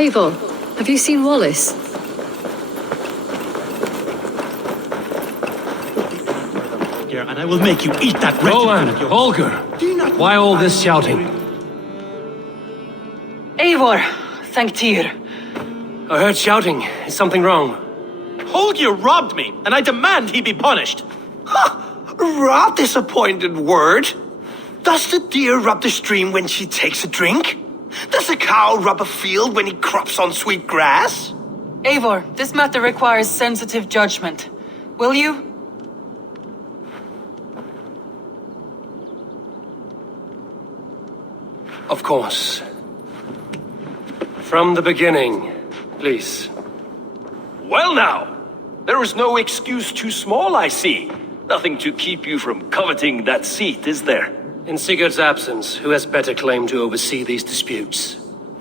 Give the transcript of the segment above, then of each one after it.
Eivor, have you seen Wallace? And I will make you eat that red. Rowan, Holger, why all this shouting? Eivor, thank Tyr. I heard shouting. Is something wrong? Holger robbed me, and I demand he be punished. Rot this appointed word. Does the deer rub the stream when she takes a drink? Does a cow rub a field when he crops on sweet grass? Eivor, this matter requires sensitive judgment. Will you? Of course. From the beginning, please. Well now, there is no excuse too small, I see. Nothing to keep you from coveting that seat, is there? In Sigurd's absence, who has better claim to oversee these disputes?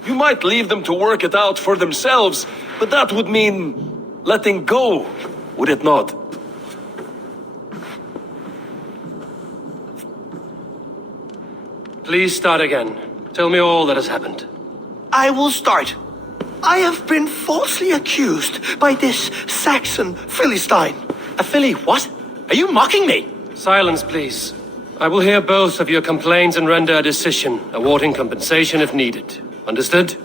You might leave them to work it out for themselves, but that would mean letting go, would it not? Please start again. Tell me all that has happened. I will start. I have been falsely accused by this Saxon Philistine. A filly what? Are you mocking me? Silence, please. I will hear both of your complaints and render a decision, awarding compensation if needed. Understood?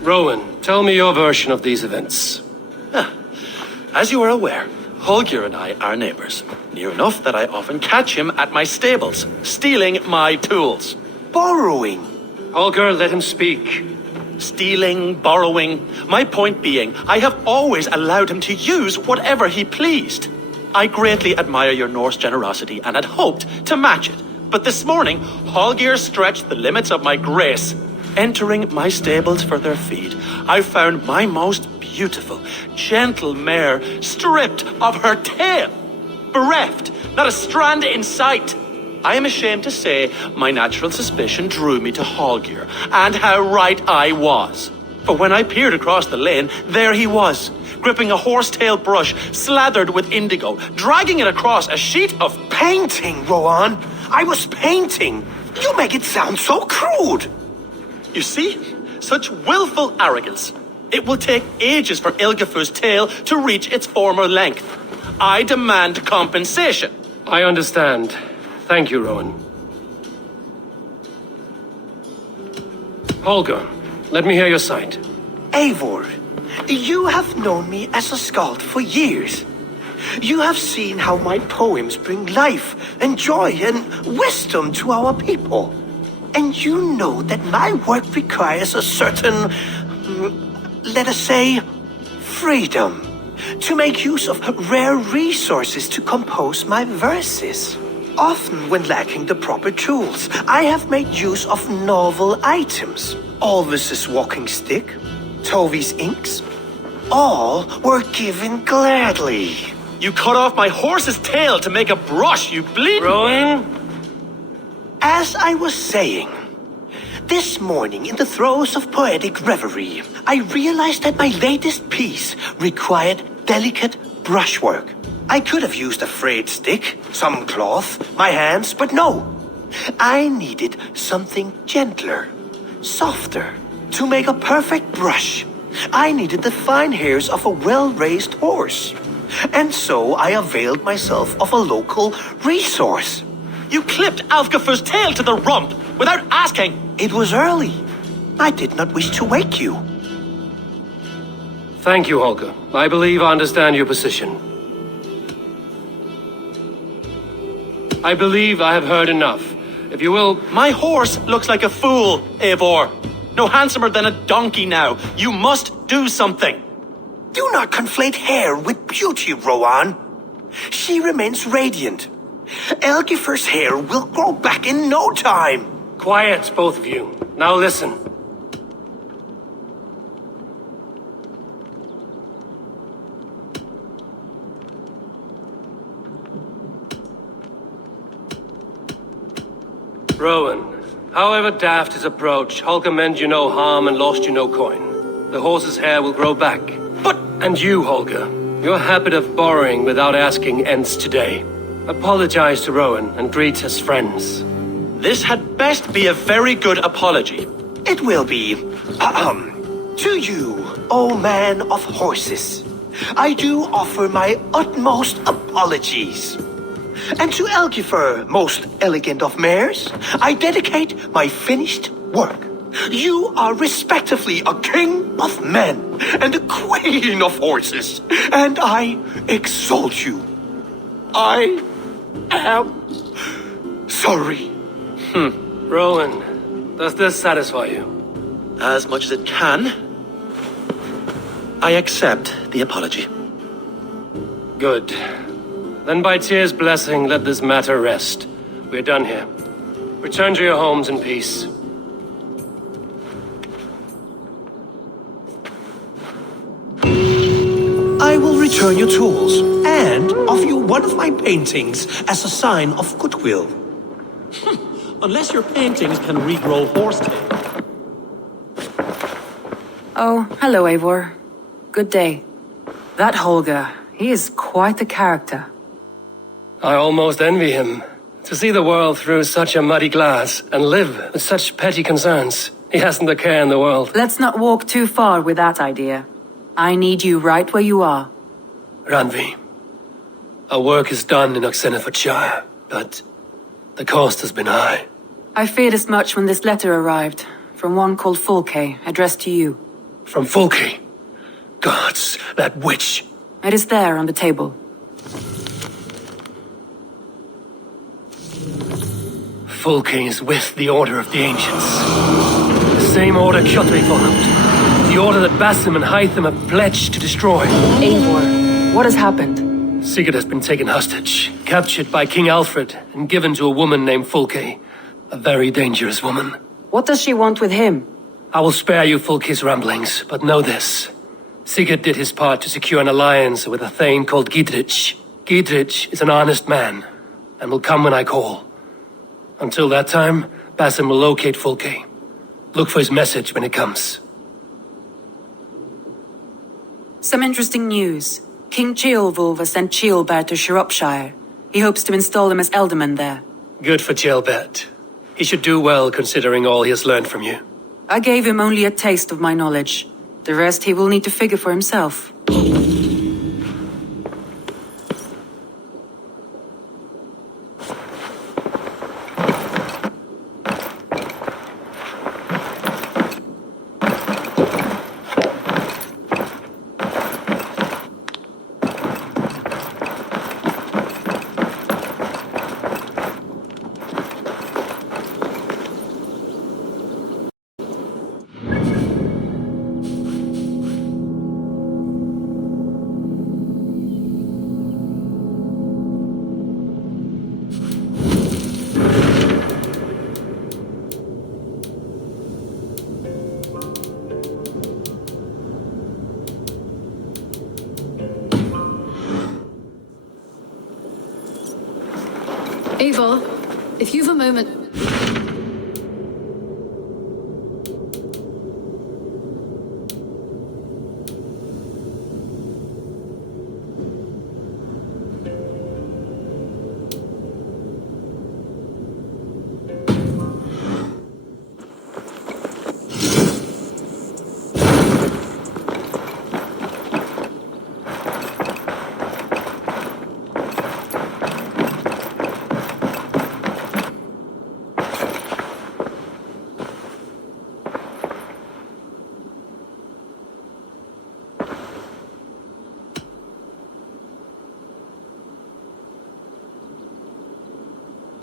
Rowan, tell me your version of these events. As you are aware, Holger and I are neighbors. Near enough that I often catch him at my stables, stealing my tools. Borrowing. Holger, let him speak. Stealing, borrowing. My point being, I have always allowed him to use whatever he pleased. I greatly admire your Norse generosity and had hoped to match it. But this morning, Holger stretched the limits of my grace. Entering my stables for their feed, I found my most beautiful, gentle mare stripped of her tail. Bereft, not a strand in sight. I am ashamed to say my natural suspicion drew me to Holger, and how right I was. For when I peered across the lane, there he was, gripping a horsetail brush slathered with indigo, dragging it across a sheet of Painting, Rowan. I was painting. You make it sound so crude. You see? Such willful arrogance. It will take ages for Ilgafur's tail to reach its former length. I demand compensation. I understand. Thank you, Rowan. Holger, let me hear your side. Eivor, you have known me as a skald for years. You have seen how my poems bring life and joy and wisdom to our people. And you know that my work requires a certain, let us say, freedom to make use of rare resources to compose my verses. Often when lacking the proper tools, I have made use of novel items. Alvis's walking stick, Tovi's inks, all were given gladly. You cut off my horse's tail to make a brush, you bleed. Rowan? As I was saying, this morning in the throes of poetic reverie, I realized that my latest piece required delicate brushwork. I could have used a frayed stick, some cloth, my hands, but no. I needed something gentler, softer. To make a perfect brush, I needed the fine hairs of a well-raised horse. And so I availed myself of a local resource. You clipped Alfgafur's tail to the rump without asking. It was early. I did not wish to wake you. Thank you, Holger. I believe I understand your position. I believe I have heard enough. If you will... My horse looks like a fool, Eivor. No handsomer than a donkey now. You must do something. Do not conflate hair with beauty, Rowan. She remains radiant. Elgifur's hair will grow back in no time. Quiet, both of you. Now listen. Rowan, however daft his approach, Holger meant you no harm and lost you no coin. The horse's hair will grow back. But... And you, Holger, your habit of borrowing without asking ends today. Apologize to Rowan and greet as friends. This had best be a very good apology. It will be. To you, O man of horses, I do offer my utmost apologies. And to Elgifer, most elegant of mares, I dedicate my finished work. You are respectively a king of men and a queen of horses, and I exalt you. I am sorry. Rowan, does this satisfy you? As much as it can, I accept the apology. Good. Then by Tyr's blessing, let this matter rest. We're done here. Return to your homes in peace. I will return your tools and offer you one of my paintings as a sign of goodwill. Unless your paintings can regrow horsetail. Oh, hello, Eivor. Good day. That Holger, he is quite the character. I almost envy him. To see the world through such a muddy glass and live with such petty concerns. He hasn't a care in the world. Let's not walk too far with that idea. I need you right where you are. Randvi, our work is done in Oxenfordshire, but the cost has been high. I feared as much when this letter arrived, from one called Fulke, addressed to you. From Fulke? Gods, that witch! It is there on the table. Fulke is with the Order of the Ancients. The same order Kjotve followed. The order that Basim and Hytham have pledged to destroy. Eivor, what has happened? Sigurd has been taken hostage, captured by King Alfred, and given to a woman named Fulke. A very dangerous woman. What does she want with him? I will spare you Fulke's ramblings, but know this. Sigurd did his part to secure an alliance with a thane called Gidrich. Gidrich is an honest man, and will come when I call. Until that time, Basim will locate Fulke. Look for his message when it comes. Some interesting news. King Ceolwulf has sent Ceolbert to Shropshire. He hopes to install him as Elderman there. Good for Ceolbert. He should do well considering all he has learned from you. I gave him only a taste of my knowledge. The rest he will need to figure for himself. Eivor, if you've a moment...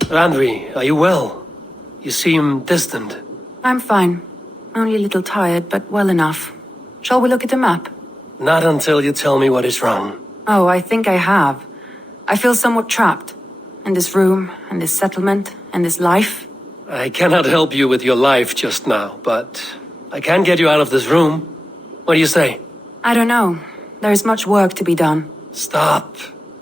Randvi, are you well? You seem distant. I'm fine. Only a little tired, but well enough. Shall we look at the map? Not until you tell me what is wrong. Oh, I think I have. I feel somewhat trapped. In this room, and this settlement, and this life. I cannot help you with your life just now, but I can get you out of this room. What do you say? I don't know. There is much work to be done. Stop.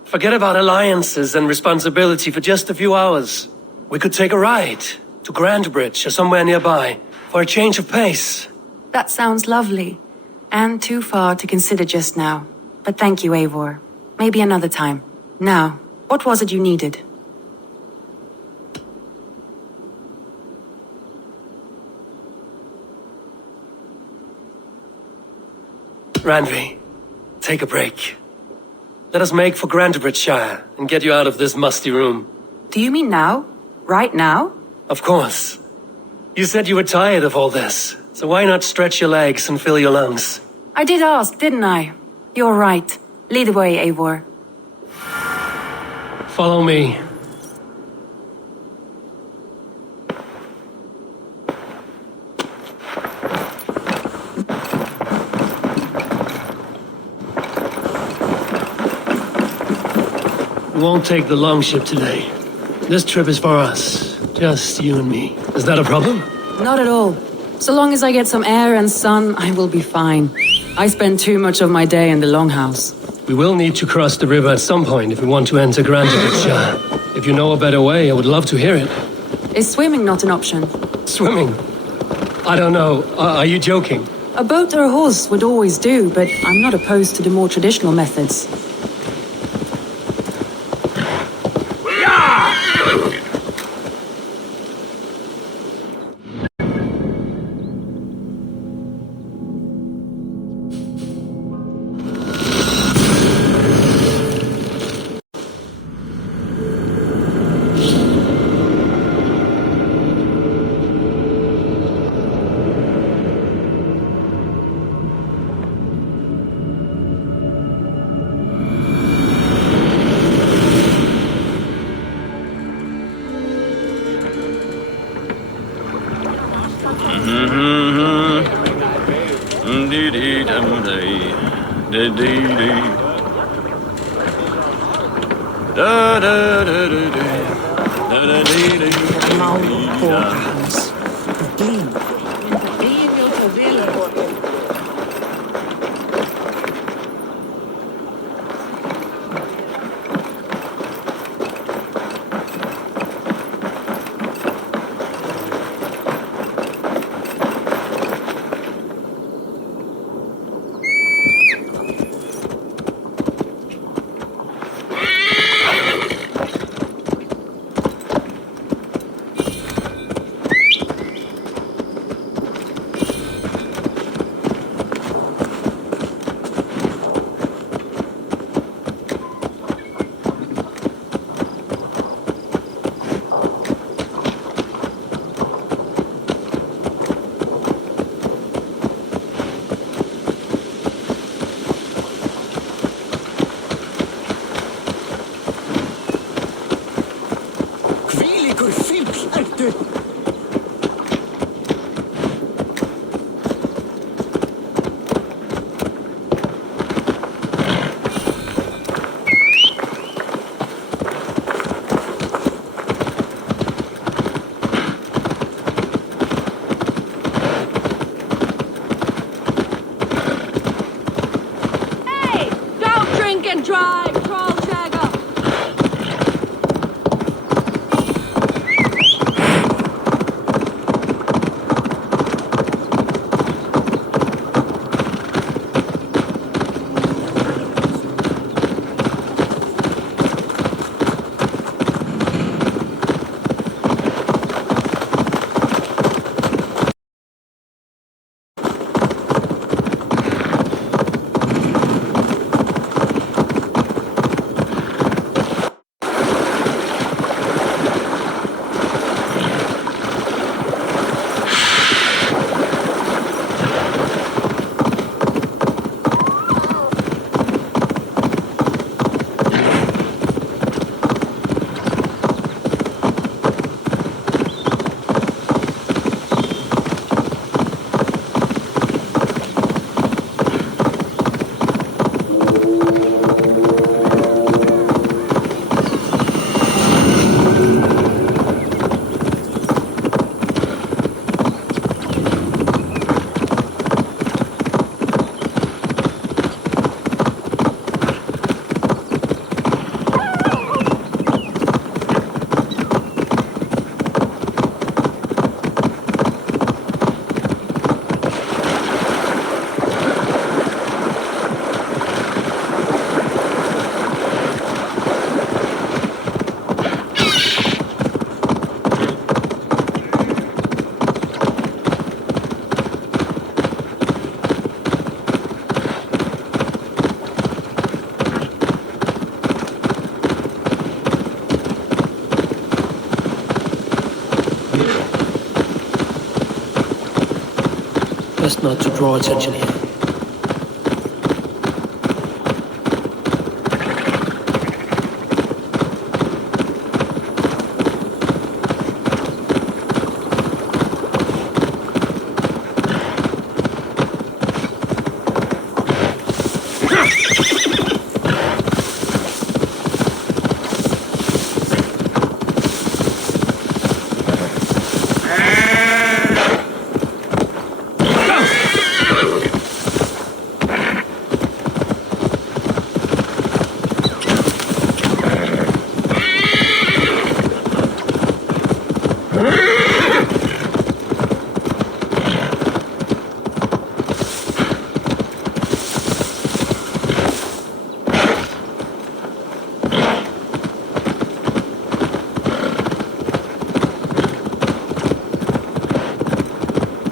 Forget about alliances and responsibility for just a few hours. We could take a ride to Grandbridge or somewhere nearby for a change of pace. That sounds lovely. And too far to consider just now. But thank you, Eivor. Maybe another time. Now, What was it you needed? Randvi, take a break. Let us make for Grantebridgeshire and get you out of this musty room. Do you mean now? Right now? Of course. You said you were tired of all this, so why not stretch your legs and fill your lungs? I did ask, didn't I? You're right. Lead the way, Eivor. Follow me. We won't take the longship today. This trip is for us. Just you and me. Is that a problem? Not at all. So long as I get some air and sun, I will be fine. I spend too much of my day in the longhouse. We will need to cross the river at some point if we want to enter Grantebridgeshire. If you know a better way, I would love to hear it. Is swimming not an option? Swimming? I don't know. Are you joking? A boat or a horse would always do, but I'm not opposed to the more traditional methods. not to draw attention here.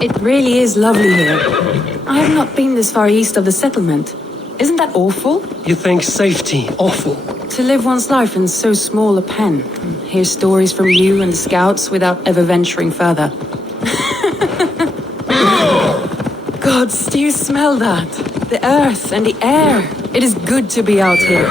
It really is lovely here. I have not been this far east of the settlement. Isn't that awful? You think safety awful? To live one's life in so small a pen, and hear stories from you and the scouts without ever venturing further. Gods, do you smell that? The earth and the air. It is good to be out here.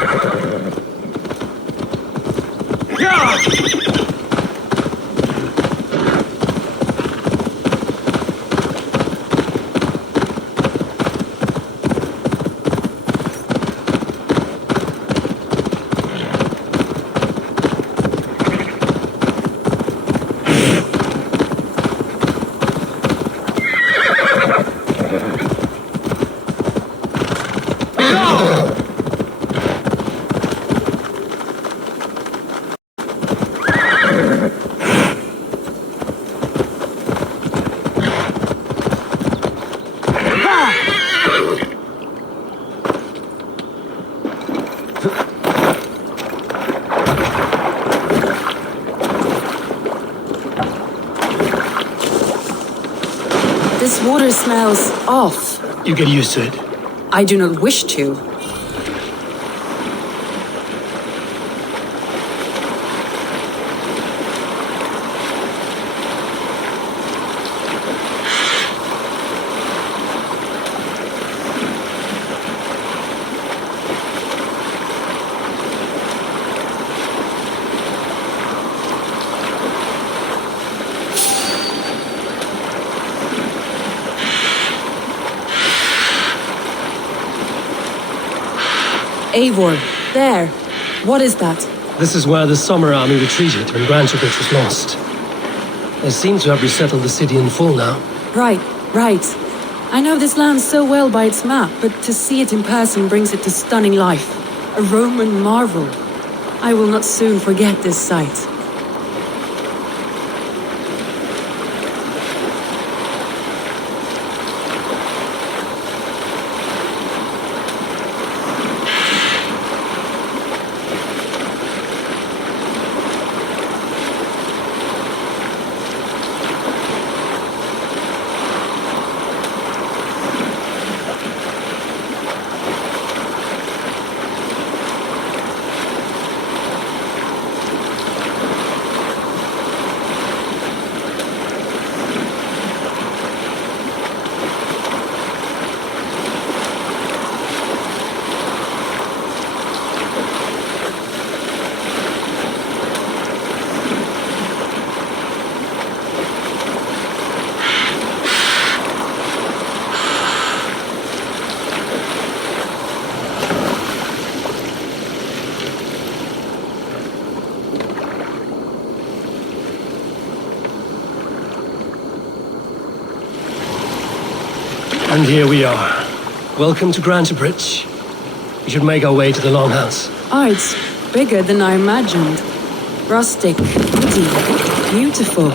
This water smells off. You get used to it. I do not wish to. Eivor, there. What is that? This is where the Summer Army retreated when Grantebridge was lost. They seem to have resettled the city in full now. Right. I know this land so well by its map, but to see it in person brings it to stunning life. A Roman marvel. I will not soon forget this sight. And here we are. Welcome to Grantebridge. We should make our way to the Longhouse. Oh, it's bigger than I imagined. Rustic, witty, beautiful.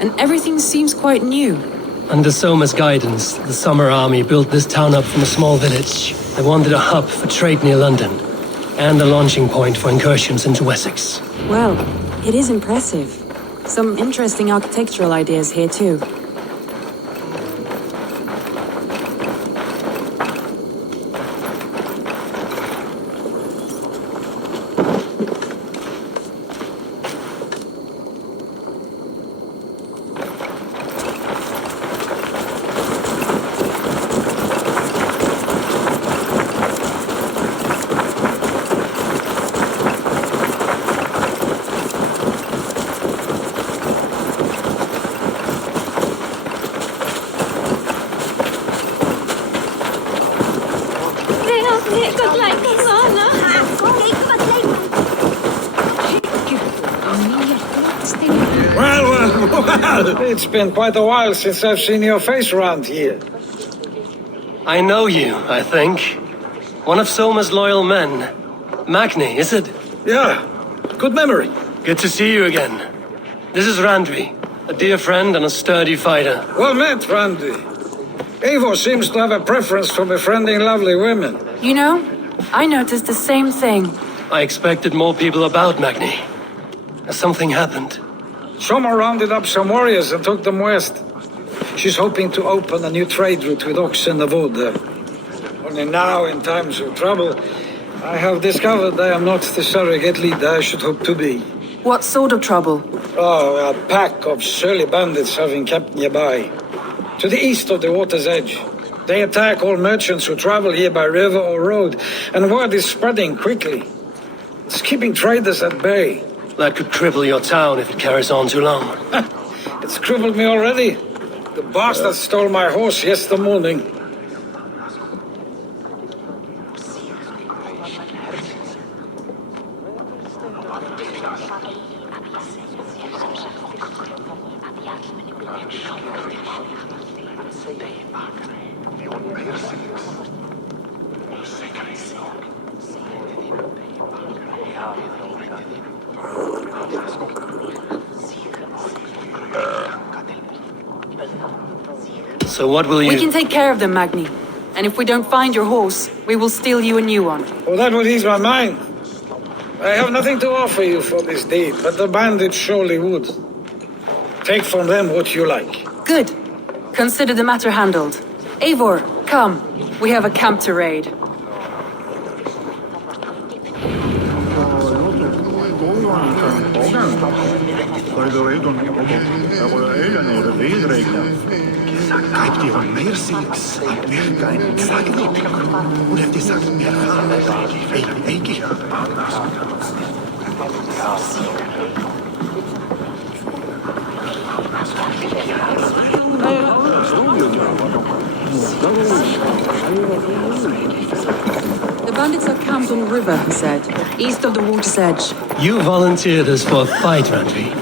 And everything seems quite new. Under Soma's guidance, the Summer Army built this town up from a small village. They wanted a hub for trade near London, and a launching point for incursions into Wessex. Well, it is impressive. Some interesting architectural ideas here too. It's been quite a while since I've seen your face around here. I know you, I think. One of Soma's loyal men. Magni, is it? Yeah, good memory. Good to see you again. This is Randvi, a dear friend and a sturdy fighter. Well met, Randy. Eivor seems to have a preference for befriending lovely women. You know, I noticed the same thing. I expected more people about Magni. Has something happened? Soma rounded up some warriors and took them west. She's hoping to open a new trade route with Ox and the Wood. Only now, in times of trouble, I have discovered I am not the surrogate leader I should hope to be. What sort of trouble? Oh, a pack of surly bandits have been kept nearby. To the east of the water's edge. They attack all merchants who travel here by river or road, and word is spreading quickly. It's keeping traders at bay. That could cripple your town if it carries on too long. It's crippled me already. The bastard stole my horse yesterday morning. So what will you... We can take care of them, Magni. And if we don't find your horse, we will steal you a new one. Well, that would ease my mind. I have nothing to offer you for this deed, but the bandits surely would. Take from them what you like. Good. Consider the matter handled. Eivor, come. We have a camp to raid. The bandits are camped on the river, he said, east of the water's edge. You volunteered us for a fight, Randvi.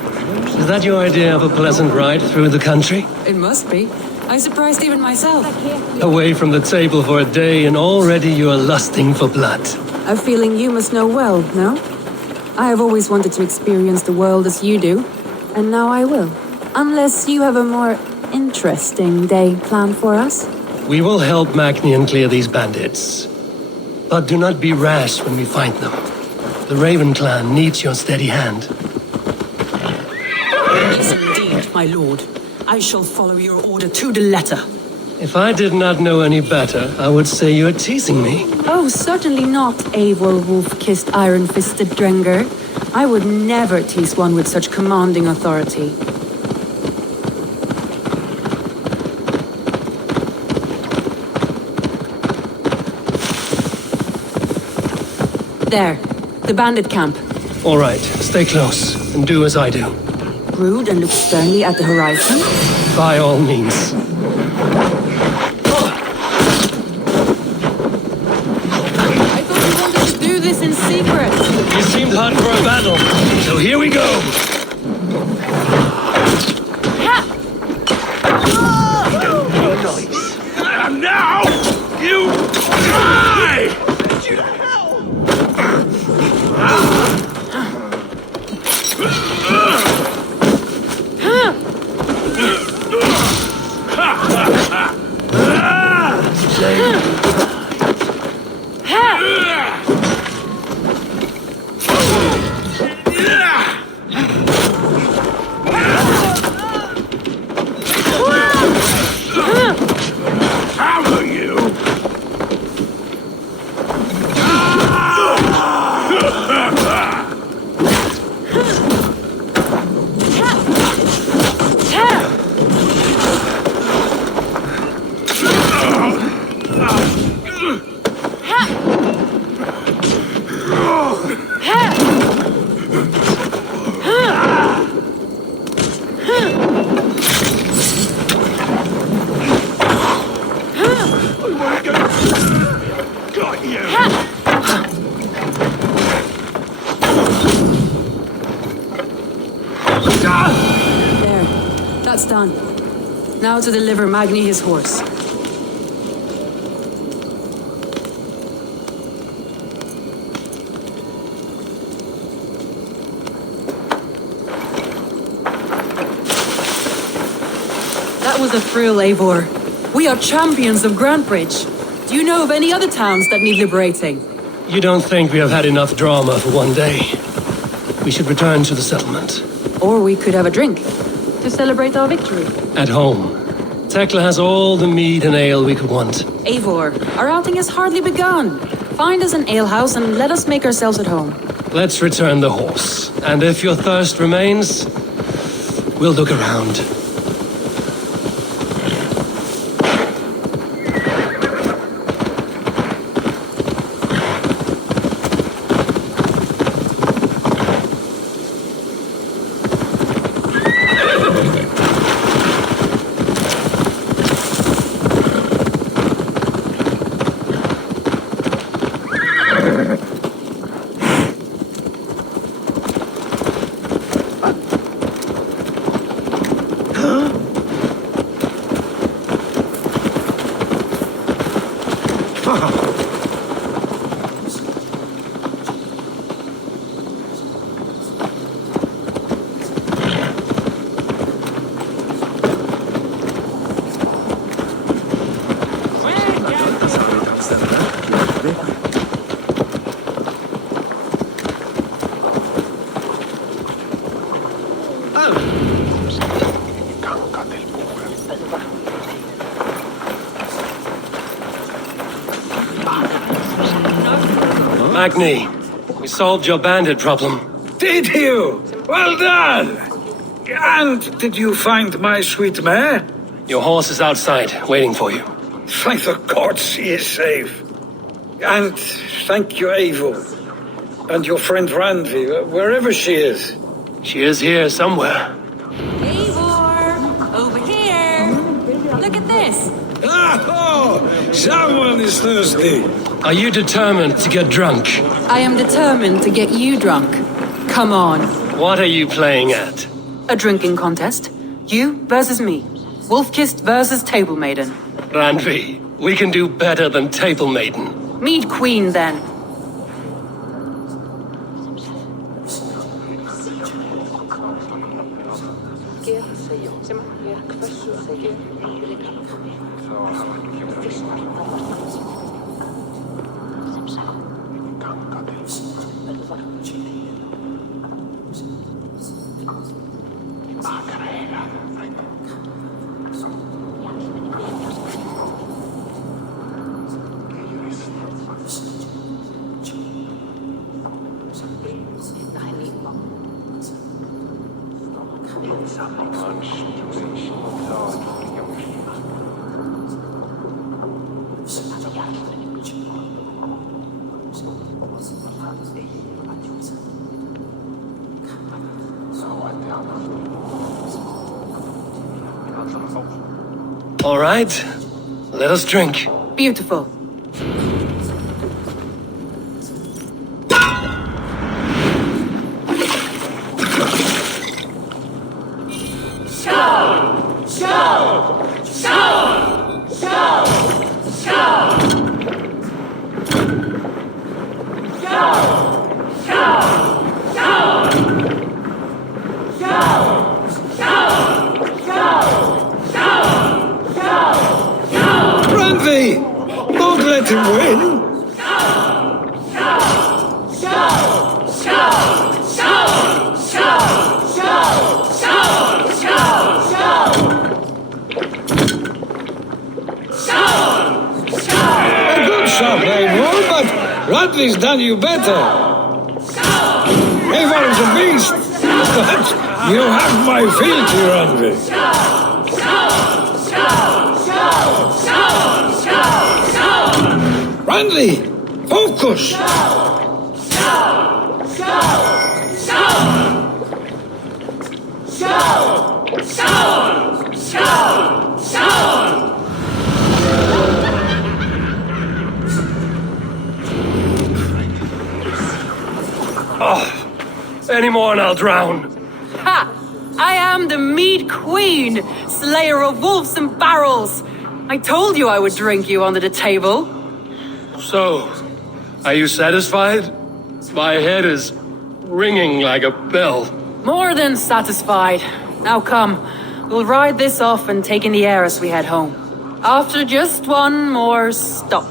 Is that your idea of a pleasant ride through the country? It must be. I surprised even myself. Away from the table for a day and already you are lusting for blood. A feeling you must know well, no? I have always wanted to experience the world as you do, and now I will. Unless you have a more interesting day planned for us? We will help Magni clear these bandits. But do not be rash when we find them. The Raven clan needs your steady hand. Yes, indeed, my lord. I shall follow your order to the letter. If I did not know any better, I would say you are teasing me. Oh, certainly not, Eivor wolf-kissed iron-fisted Drenger. I would never tease one with such commanding authority. There, the bandit camp. All right, stay close and do as I do. Brood and look sternly at the horizon. By all means. I thought you wanted to do this in secret. You seemed hot for a battle, so here we go. And now, you die! done. Now to deliver Magni his horse. That was a thrill, Eivor. We are champions of Grantbridge. Do you know of any other towns that need liberating? You don't think we have had enough drama for one day? We should return to the settlement. Or we could have a drink to celebrate our victory. At home. Tekla has all the mead and ale we could want. Eivor, our outing has hardly begun. Find us an alehouse and let us make ourselves at home. Let's return the horse. And if your thirst remains, we'll look around. Magni, we solved your bandit problem. Did you? Well done! And did you find my sweet mare? Your horse is outside, waiting for you. Thank the gods she is safe. And thank you, Eivor. And your friend Randi, wherever she is. She is here somewhere. Eivor! Over here! Look at this! Oh, someone is thirsty. Are you determined to get drunk? I am determined to get you drunk. Come on. What are you playing at? A drinking contest. You versus me. Wolf-kissed versus Table Maiden. Randvi, we can do better than Table Maiden. Mead Queen, then. All right, let us drink. Beautiful. Randi! Don't let him win! A good shot, Eivor, but Randvi's done you better. Eivor is a beast, but you have my fealty, Randvi. Randvi, focus! Any more and I'll drown. Ha! I am the mead queen, slayer of wolves and barrels. I told you I would drink you under the table. So, are you satisfied? My head is ringing like a bell. More than satisfied. Now come, we'll ride this off and take in the air as we head home. After just one more stop.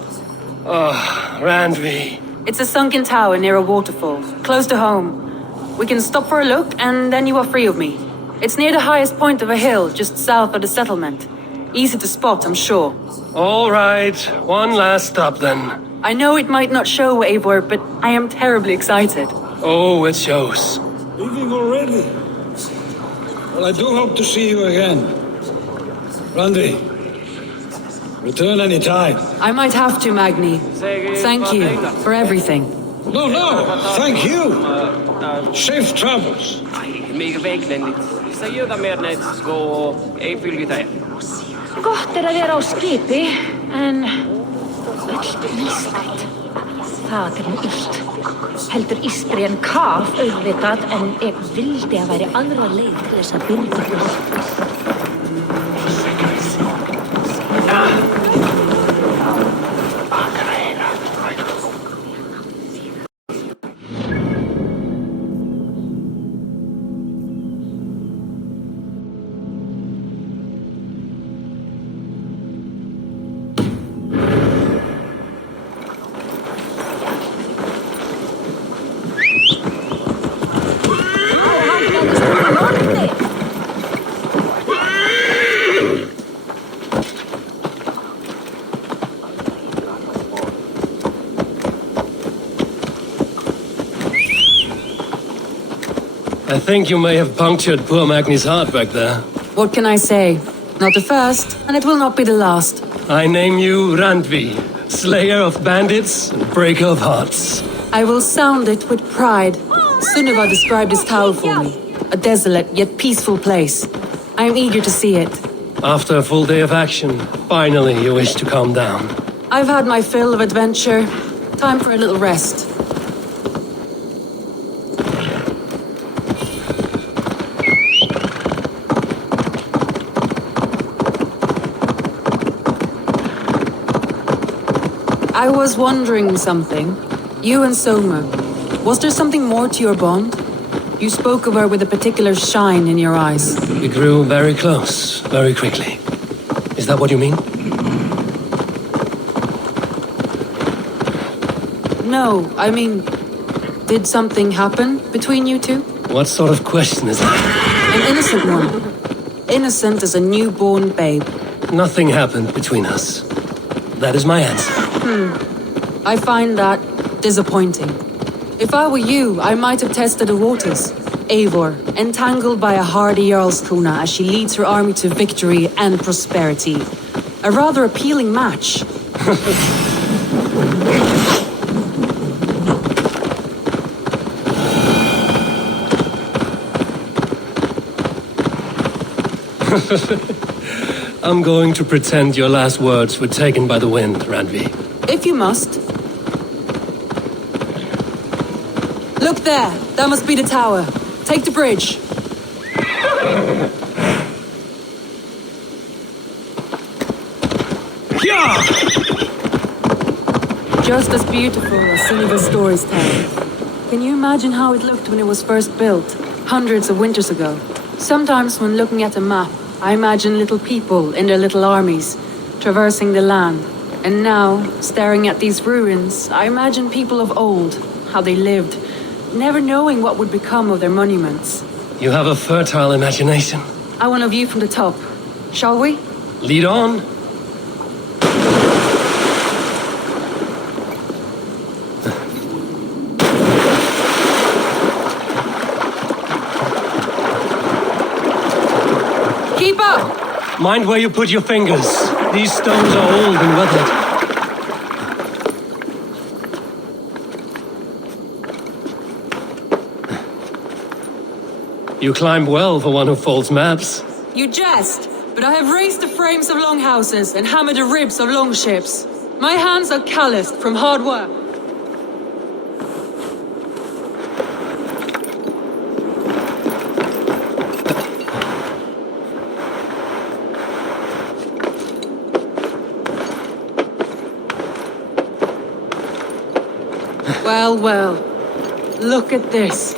Randvi. It's a sunken tower near a waterfall, close to home. We can stop for a look, and then you are free of me. It's near the highest point of a hill, just south of the settlement. Easy to spot, I'm sure. All right, one last stop then. I know it might not show, Eivor, but I am terribly excited. Oh, it shows. Leaving already? Well, I do hope to see you again. Randy, return any time. I might have to, Magni. Thank you for everything. No, thank you. Safe travels. Mega veiklenni. Segja mér neitt, sko, ei fylgir það. Gott að vera á skipi, en öll íslætt. Það nú illt. Heldur ístri en kaf auðvitað, en ef vildi að væri aðra leið til þess að byrja burt. I think you may have punctured poor Magni's heart back there. What can I say? Not the first, and it will not be the last. I name you Randvi, slayer of bandits and breaker of hearts. I will sound it with pride. Sunniva described this tower for me. A desolate yet peaceful place. I am eager to see it. After a full day of action, finally you wish to calm down. I've had my fill of adventure. Time for a little rest. I was wondering something. You and Soma, was there something more to your bond? You spoke of her with a particular shine in your eyes. We grew very close, very quickly. Is that what you mean? No, I mean, did something happen between you two? What sort of question is that? An innocent one. Innocent as a newborn babe. Nothing happened between us. That is my answer. I find that disappointing. If I were you, I might have tested the waters. Eivor, entangled by a hardy Jarlskona as she leads her army to victory and prosperity. A rather appealing match. I'm going to pretend your last words were taken by the wind, Randvi. If you must. Look there! That must be the tower. Take the bridge. Just as beautiful as Sunniva's stories tell. Can you imagine how it looked when it was first built, hundreds of winters ago? Sometimes when looking at a map, I imagine little people in their little armies, traversing the land. And now, staring at these ruins, I imagine people of old, how they lived, never knowing what would become of their monuments. You have a fertile imagination. I want a view from the top. Shall we? Lead on. Keep up! Mind where you put your fingers. These stones are old and weathered. You climb well for one who folds maps. You jest, but I have raised the frames of longhouses and hammered the ribs of longships. My hands are calloused from hard work. Well, well. Look at this.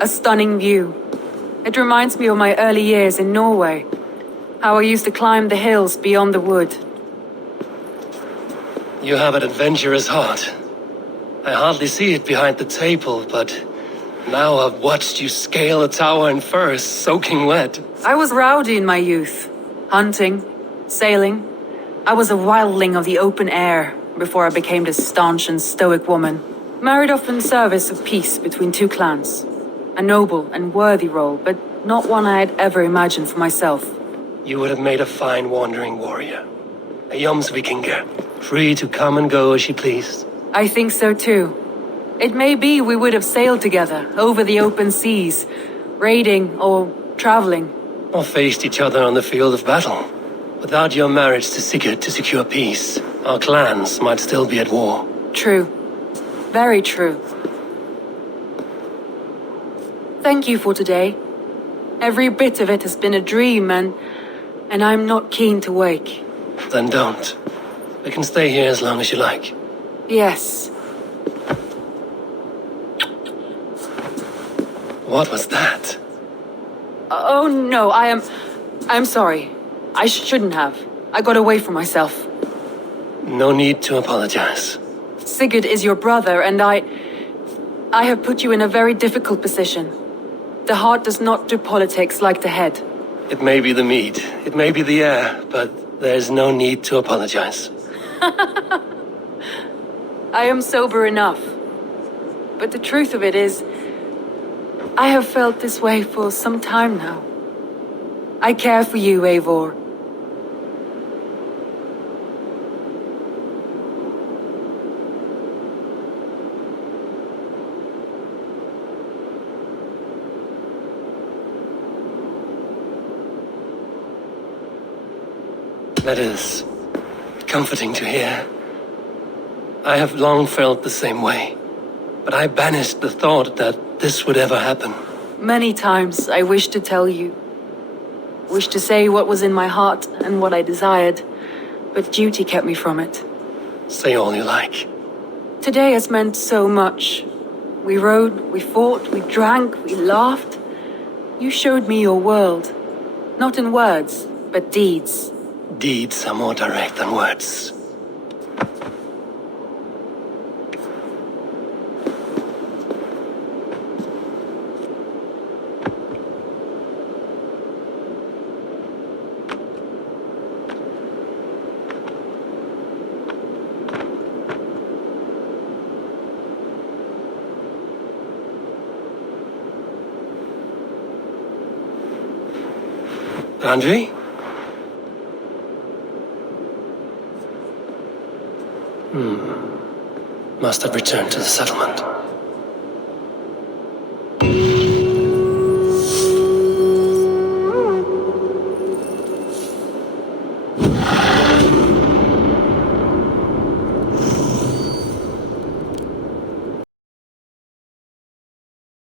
A stunning view. It reminds me of my early years in Norway. How I used to climb the hills beyond the wood. You have an adventurous heart. I hardly see it behind the table, but now I've watched you scale a tower in furs, soaking wet. I was rowdy in my youth. Hunting, sailing. I was a wildling of the open air before I became this staunch and stoic woman. Married off in service of peace between two clans. A noble and worthy role, but not one I had ever imagined for myself. You would have made a fine wandering warrior. A Jomsvikinger, free to come and go as she pleased. I think so too. It may be we would have sailed together over the open seas, raiding or traveling. Or faced each other on the field of battle. Without your marriage to Sigurd to secure peace, our clans might still be at war. True. Very true. Thank you for today. Every bit of it has been a dream, and I'm not keen to wake. Then don't. We can stay here as long as you like. Yes. What was that? Oh no, I'm sorry. I shouldn't have. I got away from myself. No need to apologize. Sigurd is your brother, and I have put you in a very difficult position. The heart does not do politics like the head. It may be the mead, it may be the air, but there's no need to apologize. I am sober enough. But the truth of it is, I have felt this way for some time now. I care for you, Eivor. That is comforting to hear. I have long felt the same way, but I banished the thought that this would ever happen. Many times I wished to tell you. Wished to say what was in my heart and what I desired, but duty kept me from it. Say all you like. Today has meant so much. We rode, we fought, we drank, we laughed. You showed me your world. Not in words, but deeds. Deeds are more direct than words. Andrei? Must have returned to the settlement.